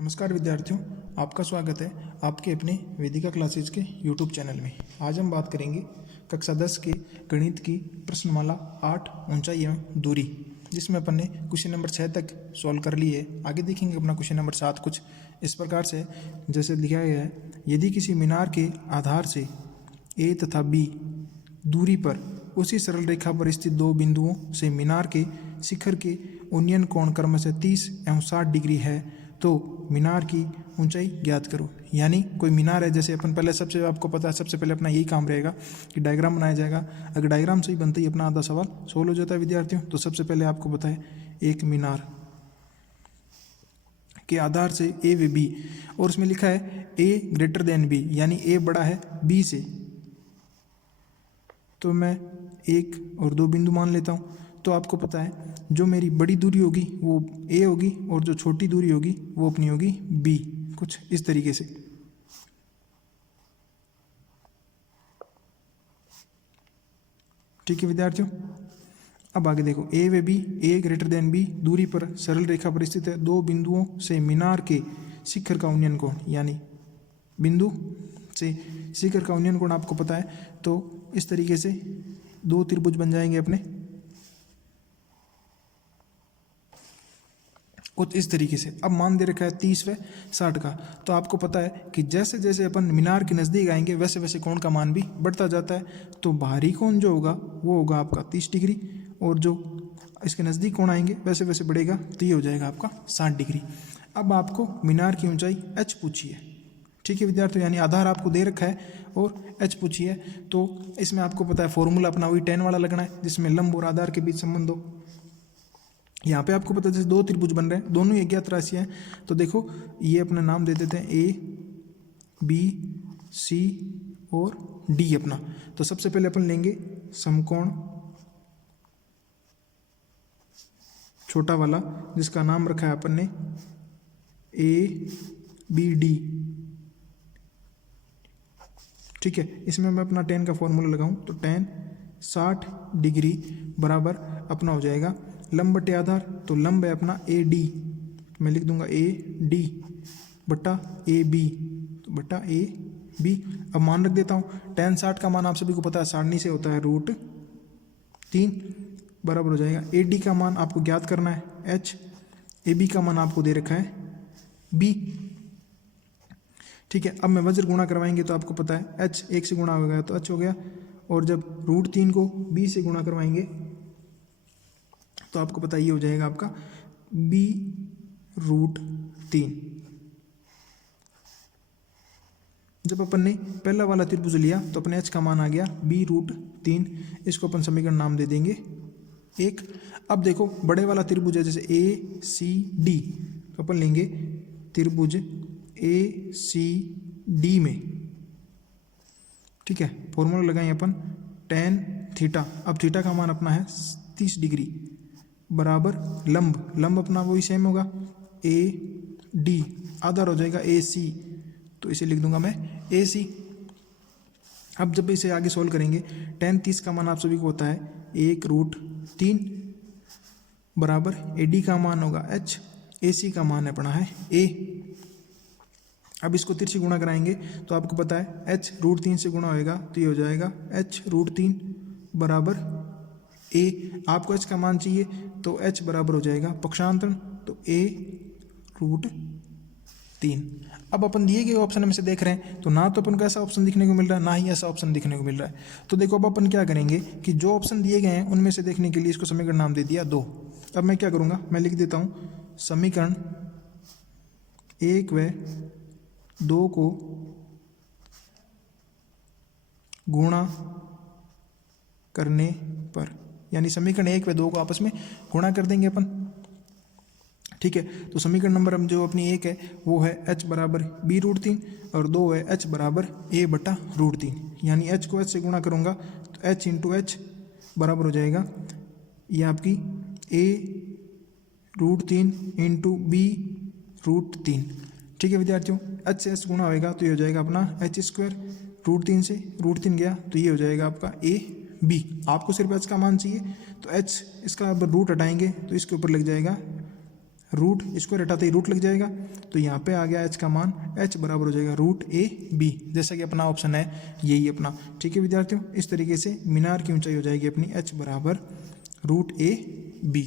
नमस्कार विद्यार्थियों, आपका स्वागत है आपके अपने वेदिका क्लासेज के YouTube चैनल में। आज हम बात करेंगे कक्षा 10 के गणित की प्रश्नमाला 8 ऊंचाई एवं दूरी, जिसमें अपन ने क्वेश्चन नंबर 6 तक सॉल्व कर ली है। आगे देखेंगे अपना क्वेश्चन नंबर 7 कुछ इस प्रकार से जैसे लिखा गया है। यदि किसी मीनार के आधार से A तथा B दूरी पर उसी सरल रेखा पर स्थित दो बिंदुओं से मीनार के शिखर के उन्नयन कोण क्रमशः 30 एवं 60 डिग्री है तो मीनार की ऊंचाई ज्ञात करो। यानी कोई मीनार है, जैसे अपन पहले सबसे आपको पता है सबसे पहले अपना यही काम रहेगा कि डायग्राम बनाया जाएगा। अगर डायग्राम सही बनता ही अपना आधा सवाल सोल्व हो जाता है विद्यार्थियों। तो सबसे पहले आपको पता है एक मीनार के आधार से ए व बी, और उसमें लिखा है ए ग्रेटर देन बी, यानी ए बड़ा है बी से। तो मैं एक और दो बिंदु मान लेता हूँ। तो आपको पता है जो मेरी बड़ी दूरी होगी वो ए होगी और जो छोटी दूरी होगी वो अपनी होगी बी, कुछ इस तरीके से। ठीक है विद्यार्थियों, अब आगे देखो ए व बी, ए ग्रेटर देन बी दूरी पर सरल रेखा पर स्थित है दो बिंदुओं से मीनार के शिखर का उन्नयन कोण, यानी बिंदु से शिखर का उन्नयन कोण आपको पता है। तो इस तरीके से दो त्रिभुज बन जाएंगे अपने, कुछ इस तरीके से। अब मान दे रखा है 30 व 60 का। तो आपको पता है कि जैसे जैसे अपन मीनार के नज़दीक आएंगे वैसे वैसे कोण का मान भी बढ़ता जाता है। तो बाहरी कोण जो होगा वो होगा आपका 30 डिग्री, और जो इसके नज़दीक कोण आएंगे वैसे वैसे बढ़ेगा तो ये हो जाएगा आपका 60 डिग्री। अब आपको मीनार की ऊंचाई h पूछी है। ठीक है विद्यार्थियों, यानी आधार आपको दे रखा है और h पूछी है। तो इसमें आपको पता है फॉर्मूला अपना वही tan वाला लगना है, जिसमें लंब और आधार के बीच संबंध हो। यहाँ पे आपको पता है जैसे दो त्रिभुज बन रहे हैं, दोनों ही अज्ञात राशि हैं। तो देखो ये अपना नाम दे देते हैं A, B, C और D अपना। तो सबसे पहले अपन लेंगे समकोण छोटा वाला, जिसका नाम रखा है अपन ने ABD। ठीक है, इसमें मैं अपना tan का फॉर्मूला लगाऊं तो tan 60 डिग्री बराबर अपना हो जाएगा लंब बटे आधार। तो लंब है अपना AD, मैं लिख दूंगा AD बटा AB बटा AB। अब मान रख देता हूँ tan 60 का मान आप सभी को पता है सारणी से होता है √3 बराबर हो जाएगा। AD का मान आपको ज्ञात करना है H, AB का मान आपको दे रखा है B। ठीक है, अब मैं वज्र गुणा करवाएंगे तो आपको पता है H 1 से गुणा हो गया तो H हो गया, और जब √3 को B से गुणा करवाएंगे तो आपको पता ये हो जाएगा आपका B √3। जब अपन ने पहला वाला त्रिभुज लिया तो अपने H का मान आ गया B √3। इसको अपन समीकरण नाम दे देंगे 1। अब देखो बड़े वाला त्रिभुज है जैसे ACD, तो अपन लेंगे त्रिभुज ACD में। ठीक है, फॉर्मूला लगाएं अपन tan थीटा। अब थीटा का मान अपना है 30 डिग्री बराबर लंब अपना वही सेम होगा AD, आधार हो जाएगा AC, तो इसे लिख दूंगा मैं AC। अब जब इसे आगे सोल्व करेंगे tan 30 का मान आप सभी को होता है 1 √3 बराबर AD का मान होगा H, AC का मान अपना है A। अब इसको 30 से गुणा कराएंगे तो आपको पता है H √3 से गुणा होएगा तो ये हो जाएगा H √3 बराबर A। आपको H का मान चाहिए तो H बराबर हो जाएगा पक्षांतरण, तो A √3। अब अपन दिए गए ऑप्शन में से देख रहे हैं तो ना तो अपन को ऐसा ऑप्शन दिखने को मिल रहा है ना ही ऐसा ऑप्शन दिखने को मिल रहा है। तो देखो अब अपन क्या करेंगे कि जो ऑप्शन दिए गए हैं उनमें से देखने के लिए इसको समीकरण नाम दे दिया 2। अब मैं क्या करूँगा, मैं लिख देता हूँ समीकरण 1 व 2 को गुणा करने पर, यानी समीकरण 1 व 2 को आपस में गुणा कर देंगे अपन। ठीक है, तो समीकरण नंबर हम जो अपनी 1 है वो है H बराबर B √3 और 2 है H बराबर A बटा √3, यानी H को H से गुणा करूँगा तो H इंटू H बराबर हो जाएगा ये आपकी A √3 इंटू B √3। ठीक है विद्यार्थियों, H से H गुणा होएगा तो ये हो जाएगा अपना H² √3 से √3 गया तो ये हो जाएगा आपका AB। आपको सिर्फ H का मान चाहिए तो H इसका रूट हटाएंगे तो इसके ऊपर लग जाएगा रूट, इसको हटाते ही रूट लग जाएगा, तो यहाँ पे आ गया h का मान, h बराबर हो जाएगा रूट ए बी, जैसा कि अपना ऑप्शन है यही अपना। ठीक है विद्यार्थियों, इस तरीके से मीनार की ऊंचाई हो जाएगी अपनी h बराबर root A B.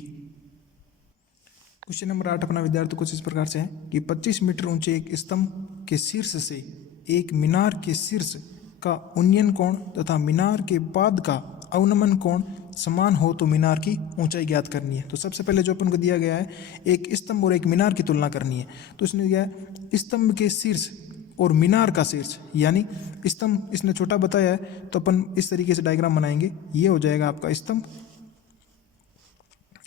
Question number 8 अपना विद्यार्थी कुछ इस प्रकार से है कि 25 मीटर ऊंचे एक स्तंभ के शीर्ष से एक मीनार के शीर्ष का उन्नयन कोण तथा मीनार के पाद का अवनमन कोण समान हो तो मीनार की ऊंचाई ज्ञात करनी है। तो सबसे पहले जो अपन को दिया गया है, एक स्तंभ और एक मीनार की तुलना करनी है। तो इसने दिया है स्तंभ के शीर्ष और मीनार का शीर्ष, यानी स्तंभ इसने छोटा बताया है, तो अपन इस तरीके से डायग्राम बनाएंगे। ये हो जाएगा आपका स्तंभ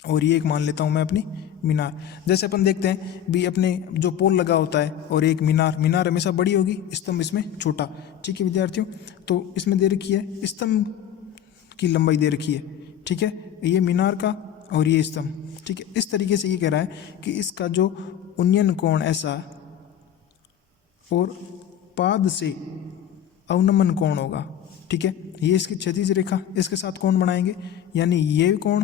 और ये एक मान लेता हूँ मैं अपनी मीनार। जैसे अपन देखते हैं भी अपने जो पोल लगा होता है और एक मीनार, मीनार हमेशा बड़ी होगी, स्तंभ इसमें छोटा। ठीक है विद्यार्थियों, तो इसमें दे रखी है स्तंभ की लंबाई दे रखी है। ठीक है, ये मीनार का और ये स्तंभ। ठीक है, इस तरीके से ये कह रहा है कि इसका जो उन्नयन कोण ऐसा और पाद से अवनमन कोण होगा। ठीक है, ये इसकी क्षैतिज रेखा, इसके साथ कोण बनाएंगे, यानी ये कोण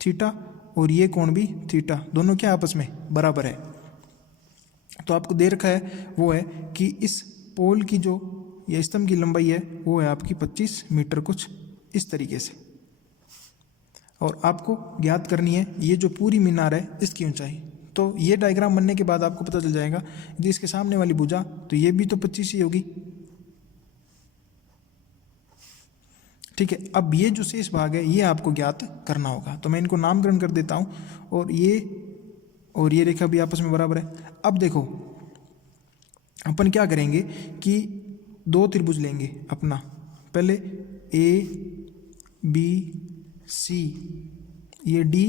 थीटा और ये कोण भी थीटा, दोनों क्या आपस में बराबर है। तो आपको दे रखा है वो है कि इस पोल की जो या स्तंभ की लंबाई है वो है आपकी 25 मीटर, कुछ इस तरीके से। और आपको ज्ञात करनी है ये जो पूरी मीनार है इसकी ऊंचाई। तो ये डायग्राम बनने के बाद आपको पता चल जाएगा कि इसके सामने वाली भुजा तो ये भी तो 25 ही होगी। ठीक है, अब ये जो शेष भाग है ये आपको ज्ञात करना होगा। तो मैं इनको नामकरण कर देता हूं, और ये रेखा भी आपस में बराबर है। अब देखो अपन क्या करेंगे कि दो त्रिभुज लेंगे अपना, पहले ए बी सी, ये डी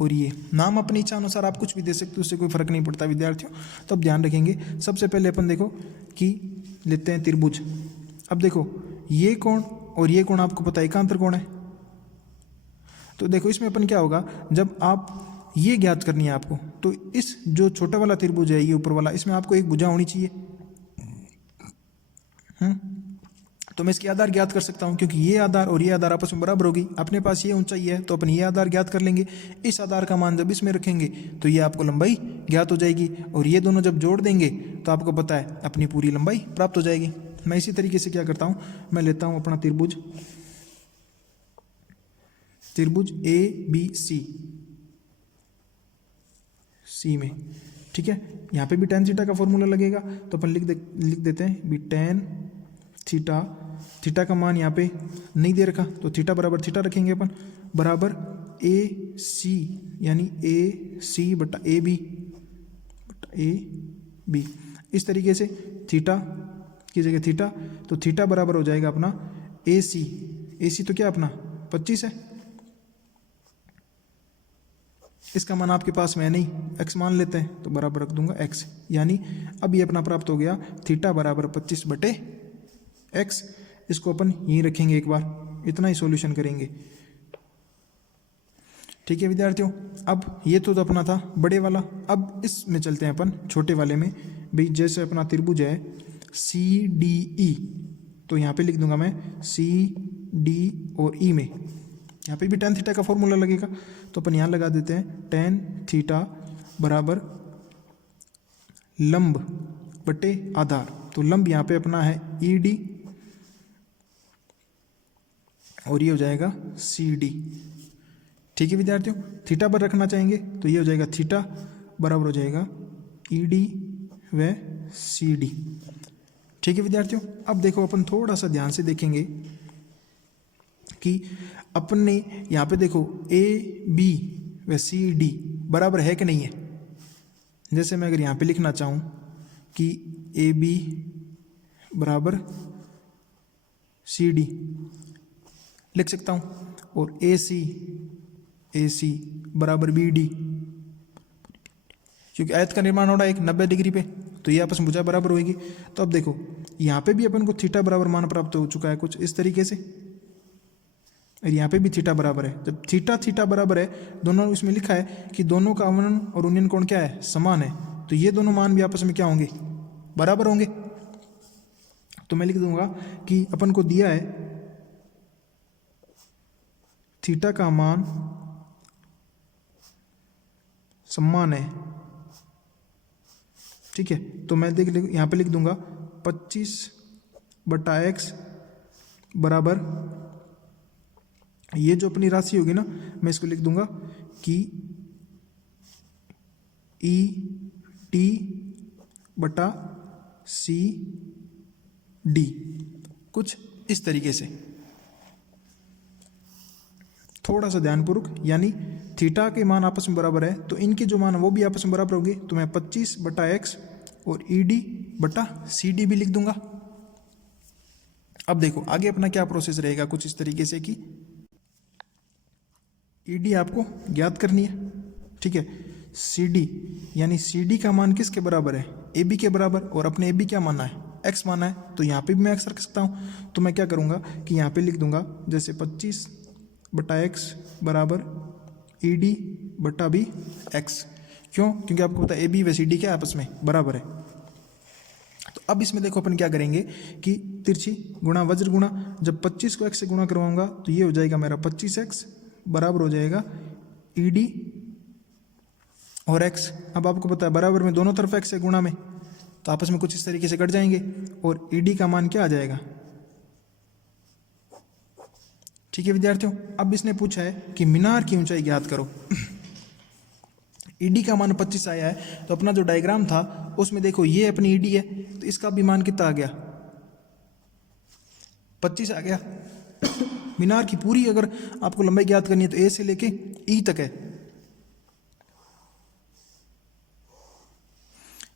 और ये नाम अपनी इच्छा अनुसार आप कुछ भी दे सकते हो, उससे कोई फर्क नहीं पड़ता विद्यार्थियों। तो अब ध्यान रखेंगे, सबसे पहले अपन देखो कि लेते हैं त्रिभुज। अब देखो ये कोण और ये कोण आपको पता है एकांतर कोण है। तो देखो इसमें अपन क्या होगा, जब आप ये ज्ञात करनी है आपको, तो इस जो छोटा वाला त्रिभुज है ये ऊपर वाला, इसमें आपको एक भुजा होनी चाहिए। तो मैं इसकी आधार ज्ञात कर सकता हूं, क्योंकि ये आधार और ये आधार आपस में बराबर होगी। अपने पास ये ऊंचाई है तो अपन ये आधार ज्ञात कर लेंगे। इस आधार का मान जब इसमें रखेंगे तो ये आपको लंबाई ज्ञात हो जाएगी, और ये दोनों जब जोड़ देंगे तो आपको पता है अपनी पूरी लंबाई प्राप्त हो जाएगी। मैं इसी तरीके से क्या करता हूं, मैं लेता हूं अपना त्रिभुज ए बी सी में। ठीक है, यहाँ पे भी tan थीटा का फॉर्मूला लगेगा, तो अपन लिख देते हैं भी tan थीटा का मान यहाँ पे नहीं दे रखा, तो थीटा बराबर थीटा रखेंगे अपन, बराबर ए सी, यानी ए सी बटा ए बी। इस तरीके से थीटा की जगह थीटा, तो थीटा बराबर हो जाएगा अपना ए सी तो क्या अपना 25 है। इसका मान आपके पास में नहीं, x मान लेते हैं तो बराबर रख दूंगा x, यानी अब ये अपना प्राप्त हो गया थीटा बराबर 25 बटे x। इसको अपन यहीं रखेंगे, एक बार इतना ही सॉल्यूशन करेंगे। ठीक है विद्यार्थियों, अब ये तो अपना था बड़े वाला, अब इसमें चलते हैं अपन छोटे वाले में। भाई जैसे अपना त्रिभुज है सी डी ई, तो यहाँ पे लिख दूंगा मैं सी डी और ई में, यहाँ पे भी tan थीटा का फॉर्मूला लगेगा, तो अपन यहाँ लगा देते हैं tan थीटा बराबर लंब बटे आधार। तो लंब यहाँ पे अपना है ई डी और ये हो जाएगा सी डी। ठीक है विद्यार्थियों, थीटा पर रखना चाहेंगे तो ये हो जाएगा थीटा बराबर हो जाएगा ई डी व सी डी। ठीक है विद्यार्थियों, अब देखो अपन थोड़ा सा ध्यान से देखेंगे कि अपन ने यहाँ पे देखो ए बी व सी डी बराबर है कि नहीं है। जैसे मैं अगर यहाँ पे लिखना चाहूँ कि ए बी बराबर सी डी लिख सकता हूँ, और ए सी बराबर बी डी, क्योंकि आयत का निर्माण हो रहा है एक 90 डिग्री पे, तो ये आपस में भुजा बराबर होगी। तो अब देखो यहाँ पे भी अपन को थीटा बराबर मान प्राप्त हो चुका है कुछ इस तरीके से, और यहाँ पे भी थीटा बराबर है। जब थीटा बराबर है, दोनों इसमें लिखा है कि दोनों का अवनन और उन्नयन कोण क्या है, समान है, तो ये दोनों मान भी आपस में क्या होंगे, बराबर होंगे। तो मैं लिख दूंगा कि अपन को दिया है थीटा का मान समान है ठीक है, तो मैं यहाँ पे लिख दूंगा 25/x बराबर, ये जो अपनी राशि होगी ना, मैं इसको लिख दूंगा कि ET/CD, कुछ इस तरीके से। थोड़ा सा ध्यानपूर्वक, यानी थीटा के मान आपस में बराबर है तो इनके जो मान है वो भी आपस में बराबर होंगे, तो मैं 25/x और ED/CD भी लिख दूंगा। अब देखो आगे अपना क्या प्रोसेस रहेगा, कुछ इस तरीके से कि ED आपको ज्ञात करनी है, ठीक है। CD यानी CD का मान किसके बराबर है, AB के बराबर, और अपने AB क्या माना है, x माना है, तो यहाँ पे भी मैं x रख सकता हूँ। तो मैं क्या करूँगा कि यहाँ पे लिख दूंगा जैसे 25/x बराबर ED/B x। क्यों? क्योंकि आपको पता है AB व CD क्या आपस में बराबर है। तो अब इसमें देखो अपन क्या करेंगे कि तिरछी गुणा वज्र गुणा, जब 25 को x से गुणा करवाऊंगा तो ये हो जाएगा मेरा 25x बराबर हो जाएगा ED और x। अब आपको पता है बराबर में दोनों तरफ x है गुणा में, तो आपस में कुछ इस तरीके से कट जाएंगे और ED का मान क्या आ जाएगा। ठीक है विद्यार्थियों, अब इसने पूछा है कि मीनार की ऊंचाई ज्ञात करो। ED का मान 25 आया है, तो अपना जो डायग्राम था उसमें देखो ये अपनी ED है, तो इसका भी मान कितना आ गया, 25 आ गया। मीनार की पूरी अगर आपको लंबाई ज्ञात करनी है तो A से लेके E तक है,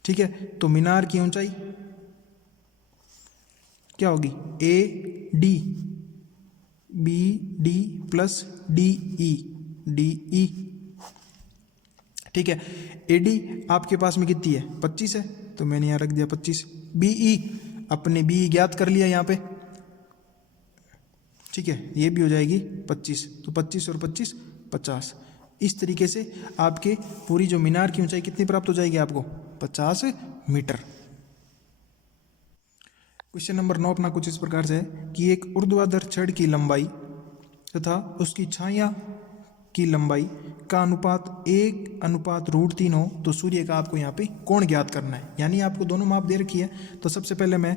ठीक है। तो मीनार की ऊंचाई क्या होगी, AD BD प्लस DE, ठीक है। AD आपके पास में कितनी है, 25 है, तो मैंने यहाँ रख दिया 25। BE अपने BE ज्ञात कर लिया यहाँ पे, ठीक है, ये भी हो जाएगी 25, तो 25 और 25 50। इस तरीके से आपके पूरी जो मीनार की ऊंचाई कितनी प्राप्त हो जाएगी आपको, 50 मीटर। क्वेश्चन नंबर 9 अपना कुछ इस प्रकार से है कि एक ऊर्ध्वाधर छड़ की लंबाई तथा उसकी छाया की लंबाई का अनुपात 1:√3 हो तो सूर्य का आपको यहाँ पे कोण ज्ञात करना है। यानी आपको दोनों माप दे रखी है, तो सबसे पहले मैं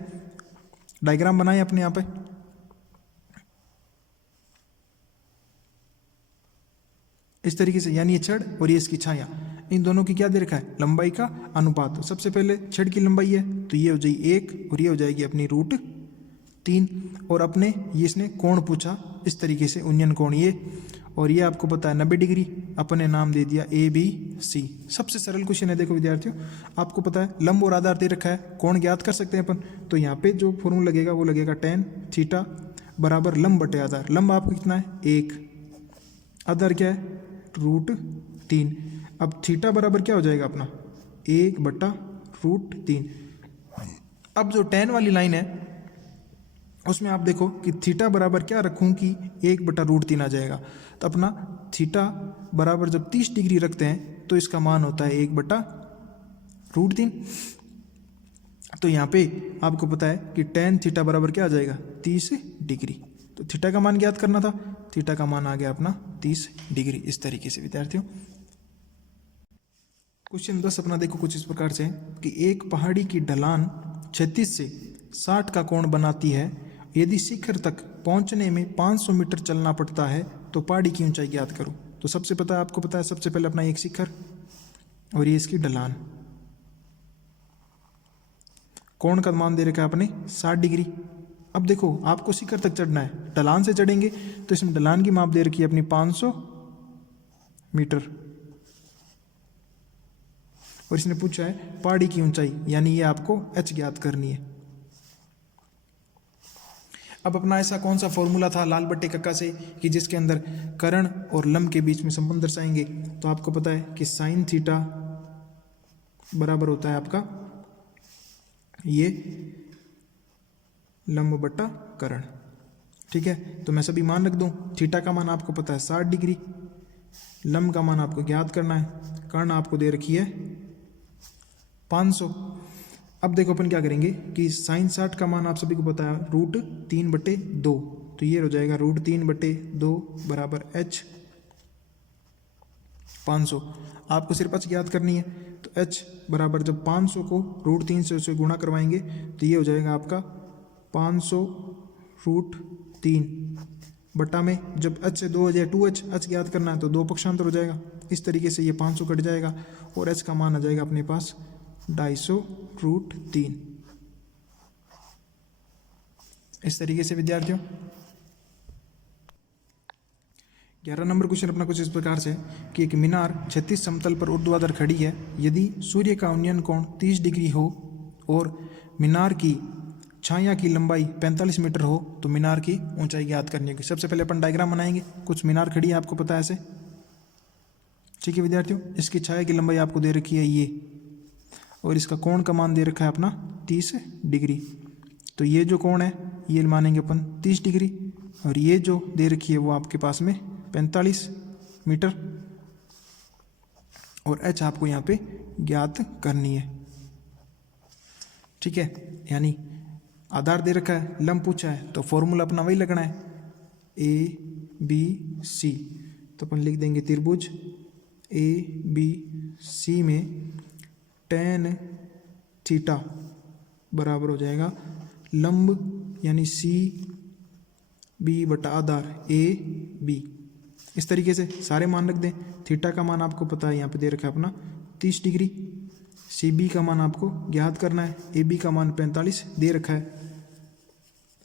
डायग्राम बनाए अपने यहाँ पे, इस तरीके से, यानी ये छड़ और ये इसकी छाया, इन दोनों की क्या दे रखा है, लंबाई का अनुपात। तो सबसे पहले छड़ की लंबाई है तो ये हो जाएगी 1 और ये हो जाएगी अपनी √3, और अपने ये इसने कोण पूछा इस तरीके से, उन्नयन कोण ये, और ये आपको पता है 90 डिग्री, अपने नाम दे दिया ABC। सबसे सरल क्वेश्चन है। देखो विद्यार्थियों, आपको पता है लंब और आधार दे रखा है, कोण ज्ञात कर सकते हैं अपन, तो यहाँ पे जो फॉर्मूला लगेगा वो लगेगा tan थीटा बराबर लंब बटे आधार। लंब आपको कितना है 1, आधार क्या है √3। अब थीटा बराबर क्या हो जाएगा अपना 1/√3। अब जो tan वाली लाइन है उसमें आप देखो कि थीटा बराबर क्या रखूं कि 1/√3 आ जाएगा, तो अपना थीटा बराबर जब 30 डिग्री रखते हैं तो इसका मान होता है 1/√3। तो यहाँ पे आपको पता है कि tan थीटा बराबर क्या आ जाएगा 30 डिग्री। तो थीटा का मान ज्ञात करना था, थीटा का मान आ गया अपना 30 डिग्री। इस तरीके से विद्यार्थियों क्वेश्चन 10 अपना देखो कुछ इस प्रकार से कि एक पहाड़ी की ढलान 36 से 60 का कोण बनाती है, यदि शिखर तक पहुंचने में 500 मीटर चलना पड़ता है तो पहाड़ी की ऊंचाई ज्ञात करो। तो सबसे पता है, आपको पता है सबसे पहले अपना एक शिखर और ये इसकी ढलान, कोण का मान दे रखा है अपने 60 डिग्री। अब देखो आपको शिखर तक चढ़ना है, ढलान से चढ़ेंगे तो इसमें ढलान की माप दे रखी है अपनी 500 मीटर, और इसने पूछा है पहाड़ी की ऊंचाई, यानी ये आपको h ज्ञात करनी है। अब अपना ऐसा कौन सा फॉर्मूला था लाल बट्टे कक्का से कि जिसके अंदर कर्ण और लंब के बीच में संबंध दर्शाएंगे, तो आपको पता है कि sin थीटा बराबर होता है आपका ये लंब बट्टा कर्ण, ठीक है। तो मैं सभी मान रख दूं, थीटा का मान आपको पता है 60 डिग्री, लंब का मान आपको ज्ञात करना है, कर्ण आपको दे रखी है 500। अब देखो अपन क्या करेंगे कि sin 60 का मान आप सभी को पता है √3/2, तो ये हो जाएगा √3/2 बराबर h 500। आपको सिर्फ h ज्ञात करनी है, तो h बराबर जब 500 को √3 से उसे गुणा करवाएंगे तो ये हो जाएगा आपका 500 √3 बटा में जब h से 2 हो जाए 2h, h ज्ञात करना है तो 2 पक्षांतर हो जाएगा। इस तरीके से ये 500 कट जाएगा और h का मान आ जाएगा अपने पास 250 √3। इस तरीके से विद्यार्थियों 11 नंबर क्वेश्चन अपना कुछ इस प्रकार से कि एक मीनार क्षैतिज समतल पर ऊर्ध्वाधर खड़ी है। यदि सूर्य का उन्नयन कोण 30 डिग्री हो और मीनार की छाया की लंबाई 45 मीटर हो तो मीनार की ऊंचाई ज्ञात करनी होगी। सबसे पहले अपन डायग्राम बनाएंगे। कुछ मीनार खड़ी है, आपको पता है ऐसे, ठीक है विद्यार्थियों। इसकी छाया की लंबाई आपको दे रखी है ये, और इसका कोण का मान दे रखा है अपना 30 डिग्री। तो ये जो कोण है ये मानेंगे अपन 30 डिग्री, और ये जो दे रखी है वो आपके पास में 45 मीटर, और h आपको यहाँ पे ज्ञात करनी है, ठीक है। यानी आधार दे रखा है, लंब पूछा है, तो फॉर्मूला अपना वही लगना है ABC। तो अपन लिख देंगे त्रिभुज ABC में tan थीटा बराबर हो जाएगा लंब यानी CB बटा आधार AB। इस तरीके से सारे मान रख दें। थीटा का मान आपको पता है, यहाँ पे दे रखा है अपना 30 डिग्री। CB का मान आपको ज्ञात करना है, AB का मान 45 दे रखा है।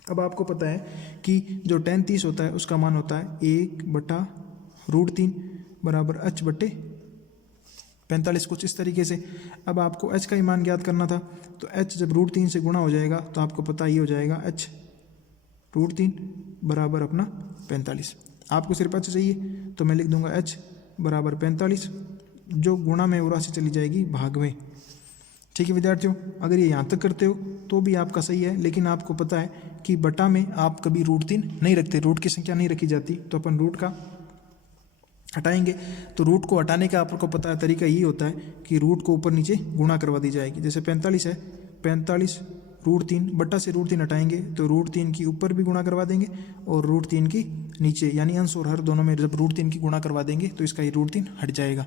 अब आपको पता है कि जो tan 30 होता है उसका मान होता है 1/√3 बराबर h बटे 45, कुछ इस तरीके से। अब आपको h का ही मान ज्ञात करना था, तो h जब √3 से गुणा हो जाएगा तो आपको पता ही हो जाएगा h √3 बराबर अपना 45। आपको सिर्फ h चाहिए तो मैं लिख दूंगा h बराबर 45, जो गुणा में वो राशि चली जाएगी भाग में, ठीक है विद्यार्थियों। अगर ये यहाँ तक करते हो तो भी आपका सही है, लेकिन आपको पता है कि बटा में आप कभी √3 नहीं रखते, रूट की संख्या नहीं रखी जाती, तो अपन रूट का हटाएंगे। तो रूट को हटाने का आपको पता है तरीका यही होता है कि रूट को ऊपर नीचे गुणा करवा दी जाएगी। जैसे 45 है, 45 √3 बट्टा से √3 हटाएंगे तो √3 की ऊपर भी गुणा करवा देंगे और √3 की नीचे, यानी अंश और हर दोनों में जब √3 की गुणा करवा देंगे तो इसका ये √3 हट जाएगा।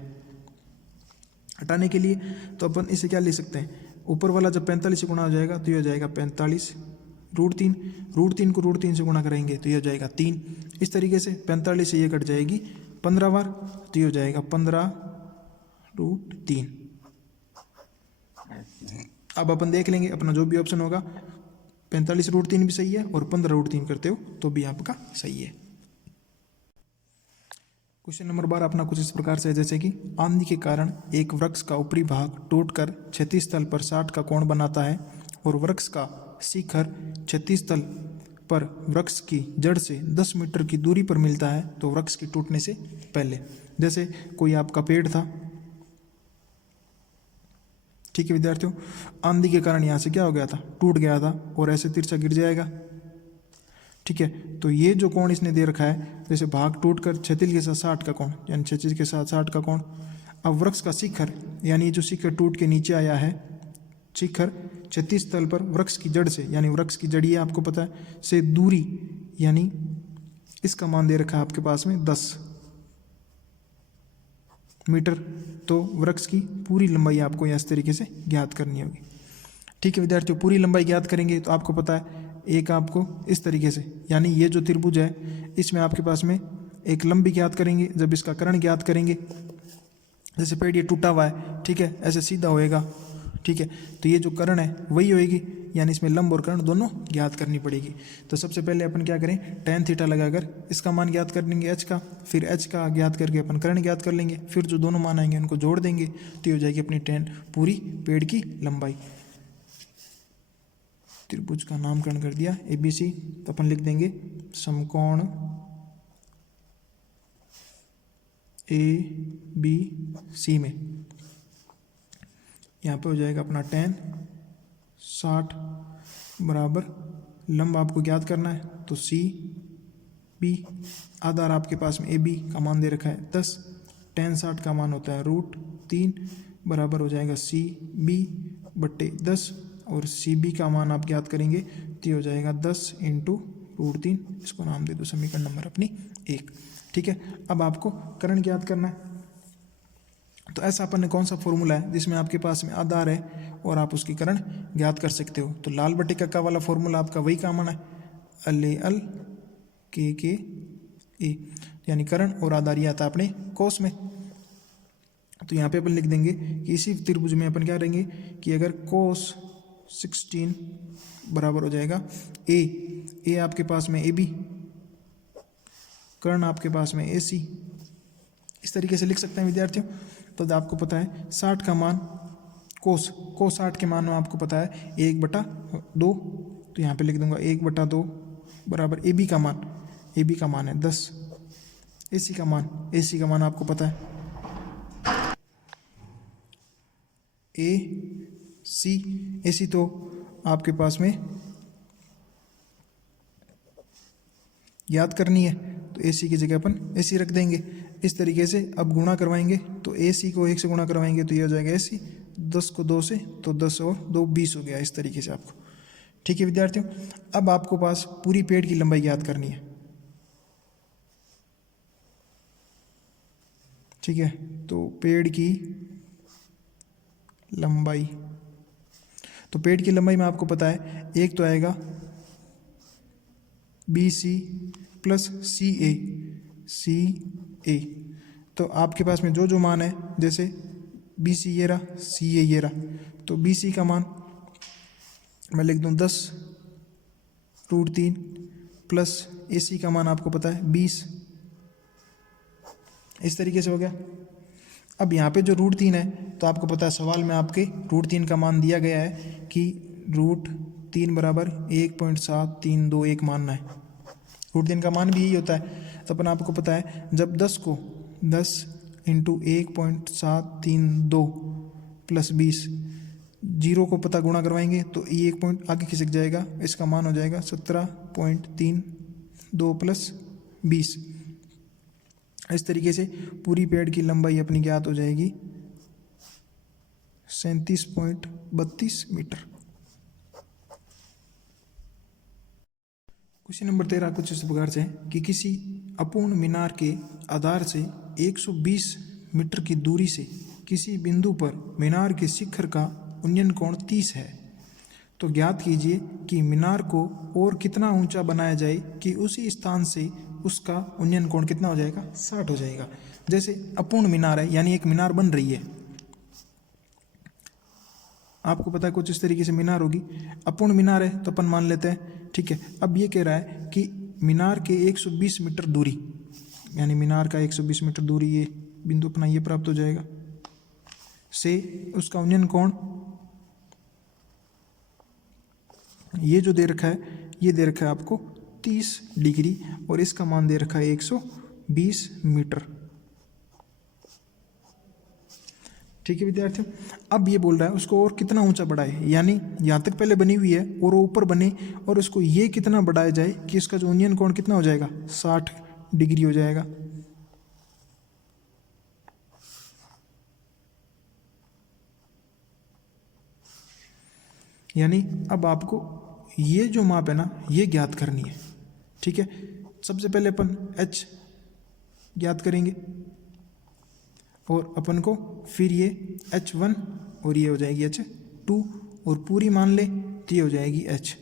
हटाने के लिए तो अपन इसे क्या ले सकते हैं, ऊपर वाला जब 45 से गुणा हो जाएगा तो ये हो जाएगा 45 √3, √3 को √3 से गुणा करेंगे तो ये हो जाएगा 3। इस तरीके से 45 से ये कट जाएगी 15 बार, तो ये हो जाएगा 15 √3। अब अपन देख लेंगे अपना जो भी ऑप्शन होगा, 45 √3 भी सही है और 15 √3 करते हो तो भी आपका सही है। क्वेश्चन नंबर 12 अपना कुछ इस प्रकार से है, जैसे कि आंधी के कारण एक वृक्ष का ऊपरी भाग टूटकर क्षैतिज तल पर 60 का कोण बनाता है और वृक्ष का शिखर क्षैतिज तल पर वृक्ष की जड़ से 10 मीटर की दूरी पर मिलता है, तो वृक्ष के टूटने से पहले। जैसे कोई आपका पेड़ था, ठीक है विद्यार्थियों, आंधी के कारण यहाँ से क्या हो गया था, टूट गया था और ऐसे तिरछा गिर जाएगा, ठीक है। तो ये जो कोण इसने दे रखा है, जैसे भाग टूटकर क्षैतिज के साथ 60 का कोण, यानी क्षैतिज के साथ 60 का कोण। अब वृक्ष का शिखर, यानी जो शिखर टूट के नीचे आया है, शिखर क्षैतिज तल पर वृक्ष की जड़ से, यानी वृक्ष की जड़ ये आपको पता है, से दूरी, यानी इसका मान दे रखा है आपके पास में 10 मीटर। तो वृक्ष की पूरी लंबाई आपको इस तरीके से ज्ञात करनी होगी, ठीक है विद्यार्थियों। पूरी लंबाई ज्ञात करेंगे तो आपको पता है एक आपको इस तरीके से, यानी ये जो त्रिभुज है इसमें आपके पास में एक लंबी ज्ञात करेंगे। जब इसका कर्ण ज्ञात करेंगे, जैसे पेड़ ये टूटा हुआ है, ठीक है, ऐसे सीधा होएगा, ठीक है, तो ये जो कर्ण है वही होएगी, यानी इसमें लंब और कर्ण दोनों ज्ञात करनी पड़ेगी। तो सबसे पहले अपन क्या करें, tan थीटा लगाकर इसका मान ज्ञात कर लेंगे h का, फिर h का ज्ञात करके अपन कर्ण ज्ञात कर लेंगे, फिर जो दोनों मान आएंगे उनको जोड़ देंगे तो ये हो जाएगी अपनी tan पूरी पेड़ की लंबाई। त्रिभुज का नामकरण कर दिया ABC, तो अपन लिख देंगे समकोण ABC में यहाँ पे हो जाएगा अपना tan 60 बराबर लंब आपको ज्ञात करना है, तो CB, आधार आपके पास में AB का मान दे रखा है 10, tan 60 का मान होता है √3 बराबर हो जाएगा CB बट्टे 10, और CB का मान आप ज्ञात करेंगे तो ये हो जाएगा 10 × √3, इसको नाम दे दो समीकरण नंबर अपनी 1, ठीक है। अब आपको कर्ण ज्ञात करना है, तो ऐसा अपन ने कौन सा फॉर्मूला है जिसमें आपके पास में आधार है और आप उसकी करण ज्ञात कर सकते हो। तो लाल बटे कक्का वाला फॉर्मूला आपका वही काम आना है, अल ए अल के ए, यानी करण और आधार ये आता है अपने कोस में। तो यहाँ पे अपन लिख देंगे कि इसी त्रिभुज में अपन क्या करेंगे कि अगर कोस 16 बराबर हो जाएगा ए आपके पास में ए बी, कर्ण आपके पास में ए सी, इस तरीके से लिख सकते हैं विद्यार्थियों। तो आपको पता है 60 का मान कोस 60 के मान में आपको पता है 1/2, तो यहाँ पे लिख दूंगा 1/2 बराबर ए बी का मान है 10, ए सी का मान आपको पता है ए सी तो आपके पास में याद करनी है, तो ए सी की जगह अपन ए सी रख देंगे। इस तरीके से अब गुणा करवाएंगे तो ए सी को 1 से गुणा करवाएंगे तो ये हो जाएगा ए सी, 10 को 2 से तो 10 और 2 20 हो गया। इस तरीके से आपको, ठीक है विद्यार्थियों। अब आपको पास पूरी पेड़ की लंबाई याद करनी है, ठीक है। तो पेड़ की लंबाई, तो पेड़ की लंबाई में आपको पता है एक तो आएगा बी सी प्लस सी ए, तो आपके पास में जो मान है, जैसे बी सी ये रहा, सी ए ये रहा, तो बी सी का मान मैं लिख दूँ 10√3 प्लस ए सी का मान आपको पता है 20, इस तरीके से हो गया। अब यहाँ पे जो √3 है, तो आपको पता है सवाल में आपके √3 का मान दिया गया है कि √3 बराबर 1.7321 मानना है। √3 का मान भी यही होता है। तो अपन आपको पता है जब 10 को 10 × 1.732 प्लस 20, 0 को पता गुणा करवाएंगे तो ये 1 पॉइंट आगे खिसक जाएगा, इसका मान हो जाएगा 17.32 प्लस 20। इस तरीके से पूरी पेड़ की लंबाई अपनी ज्ञात हो जाएगी 37.32 मीटर। क्वेश्चन नंबर 13 कुछ इस प्रकार से है कि किसी अपूर्ण मीनार के आधार से 120 मीटर की दूरी से किसी बिंदु पर मीनार के शिखर का उन्नयन कोण 30 है। तो ज्ञात कीजिए कि मीनार को और कितना ऊंचा बनाया जाए कि उसी स्थान से उसका उन्नयन कोण कितना हो जाएगा, 60 हो जाएगा। जैसे अपूर्ण मीनार है, यानी एक मीनार बन रही है, आपको पता है कुछ इस तरीके से मीनार होगी। अपूर्ण मीनार है तो अपन मान लेते हैं, ठीक है। अब ये कह रहा है कि मीनार के 120 मीटर दूरी, यानी मीनार का 120 मीटर दूरी, ये बिंदु अपना ये प्राप्त हो जाएगा, से उसका उन्नयन कोण ये जो दे रखा है, ये दे रखा है आपको 30 डिग्री और इसका मान दे रखा है 120 मीटर, ठीक है विद्यार्थियों। अब ये बोल रहा है उसको और कितना ऊंचा बढ़ाए, यानी यहाँ तक पहले बनी हुई है और वो ऊपर बने, और उसको ये कितना बढ़ाया जाए कि इसका जो उन्नयन कोण कितना हो जाएगा, 60 डिग्री हो जाएगा। यानी अब आपको ये जो माप है ना, ये ज्ञात करनी है, ठीक है। सबसे पहले अपन h ज्ञात करेंगे और अपन को फिर ये h1 और ये हो जाएगी h2 और पूरी मान ले तो ये हो जाएगी h,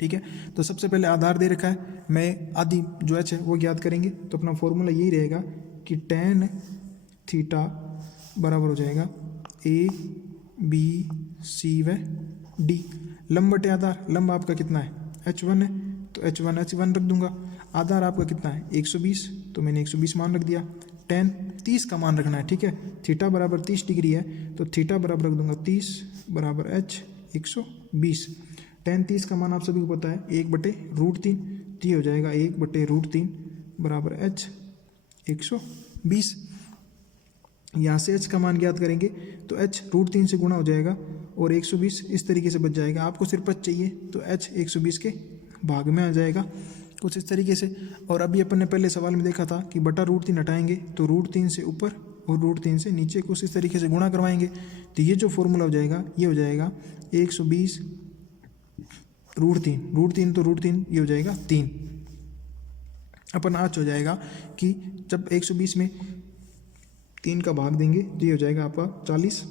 ठीक है। तो सबसे पहले आधार दे रखा है, मैं आधी जो h है वो ज्ञात करेंगे। तो अपना फॉर्मूला यही रहेगा कि tan थीटा बराबर हो जाएगा a b c व d। लंब बटे आधार, लंब आपका कितना है, h1 है, तो h1 रख दूंगा। आधार आपका कितना है 120, तो मैंने 120 मान रख दिया। tan 30 का मान रखना है, ठीक है। थीटा बराबर 30 डिग्री है, तो थीटा बराबर रख दूंगा 30 बराबर h 120। tan 30 का मान आप सभी को पता है 1/√3, तो ये हो जाएगा 1/√3 बराबर h 120। यहाँ से h का मान ज्ञात करेंगे तो h √3 से गुणा हो जाएगा और 120 इस तरीके से बच जाएगा। आपको सिर्फ h चाहिए तो h 120 के भाग में आ जाएगा, कुछ इस तरीके से। और अभी अपन ने पहले सवाल में देखा था कि बटा √3 हटाएंगे तो √3 से ऊपर और √3 से नीचे कुछ इस तरीके से गुणा करवाएंगे, तो ये जो फॉर्मूला हो जाएगा ये हो जाएगा 120 √3 तो √3 ये हो जाएगा 3। अपन आज हो जाएगा कि जब 120 में 3 का भाग देंगे तो ये हो जाएगा आपका 40।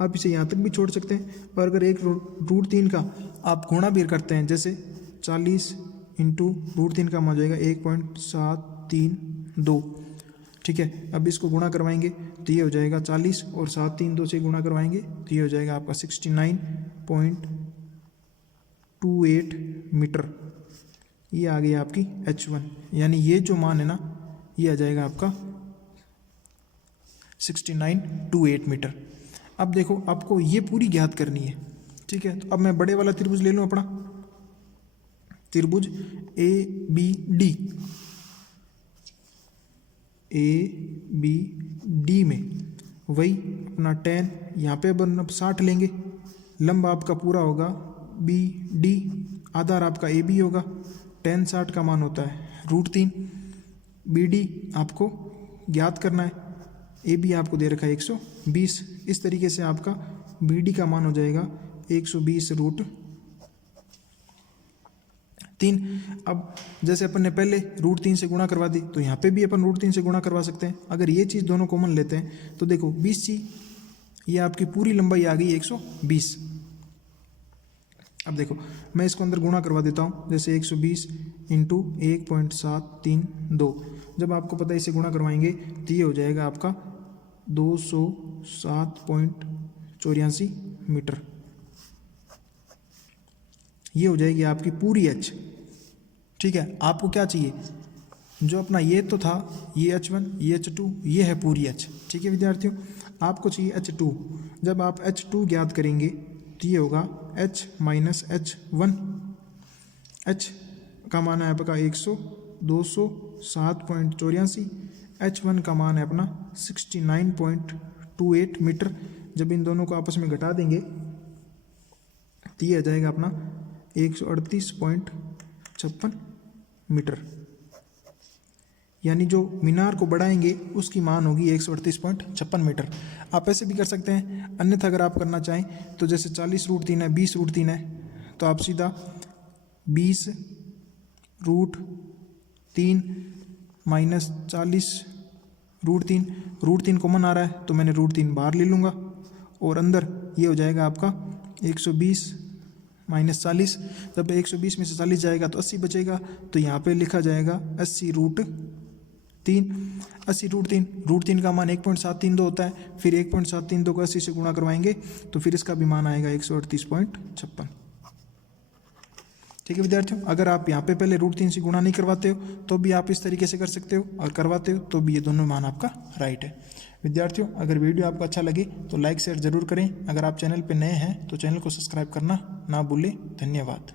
आप इसे यहाँ तक भी छोड़ सकते हैं, और अगर एक रूट 3 का आप गुणा भी करते हैं, जैसे 40 इंटू रूट 3 का मान हो जाएगा 1.732, ठीक है। अब इसको गुणा करवाएंगे तो ये हो जाएगा 40, और 732 से गुणा करवाएंगे तो ये हो जाएगा आपका 69.28 मीटर। ये आ गई आपकी H1, यानी ये जो मान है ना ये आ जाएगा आपका 69.28 मीटर। अब देखो आपको ये पूरी ज्ञात करनी है, ठीक है। तो अब मैं बड़े वाला त्रिभुज ले लूँ, अपना त्रिभुज ABD में वही अपना tan, यहाँ पे अपन 60 लेंगे, लंब आपका पूरा होगा BD, आधार आपका AB होगा, tan 60 का मान होता है √3, BD आपको ज्ञात करना है, AB आपको दे रखा है 120। इस तरीके से आपका BD का मान हो जाएगा 120√3। अब जैसे अपन ने पहले √3 से गुणा करवा दी, तो यहाँ पे भी अपन √3 से गुणा करवा सकते हैं। अगर ये चीज़ दोनों कॉमन लेते हैं तो देखो BC ये आपकी पूरी लंबाई आ गई 120। अब देखो मैं इसको अंदर गुणा करवा देता हूँ, जैसे 120 इंटू 1.732, जब आपको पता है इसे गुणा करवाएंगे तो ये हो जाएगा आपका 207.84 मीटर। ये हो जाएगी आपकी पूरी H, ठीक है। आपको क्या चाहिए, जो अपना ये तो था ये H1 ये H2, ये है पूरी H, ठीक है विद्यार्थियों। आपको चाहिए H2। जब आप H2 ज्ञात करेंगे तो ये होगा H माइनस H1। H का मान है आपका 207.84, H1 का मान है अपना 69.28 मीटर। जब इन दोनों को आपस में घटा देंगे तो ये आ जाएगा अपना 138.56 मीटर, यानी जो मीनार को बढ़ाएंगे उसकी मान होगी 138.56 मीटर। आप ऐसे भी कर सकते हैं, अन्यथा अगर आप करना चाहें तो जैसे 40√3 है, 20√3 है, तो आप सीधा 20√3 माइनस 40√3, √3 कॉमन आ रहा है तो मैंने √3 बाहर ले लूँगा, और अंदर ये हो जाएगा आपका 120 माइनस 40। जब 120 में से 40 जाएगा तो 80 बचेगा, तो यहाँ पे लिखा जाएगा 80√3। 80√3 का मान 1.732 होता है, फिर 1.732 को 80 से गुणा करवाएंगे तो फिर इसका भी मान आएगा 138.56, ठीक है विद्यार्थियों। अगर आप यहाँ पे पहले √3 से गुणा नहीं करवाते हो तो भी आप इस तरीके से कर सकते हो, और करवाते हो तो भी ये दोनों मान आपका राइट है। विद्यार्थियों अगर वीडियो आपको अच्छा लगे तो लाइक शेयर ज़रूर करें। अगर आप चैनल पर नए हैं तो चैनल को सब्सक्राइब करना ना भूलें। धन्यवाद।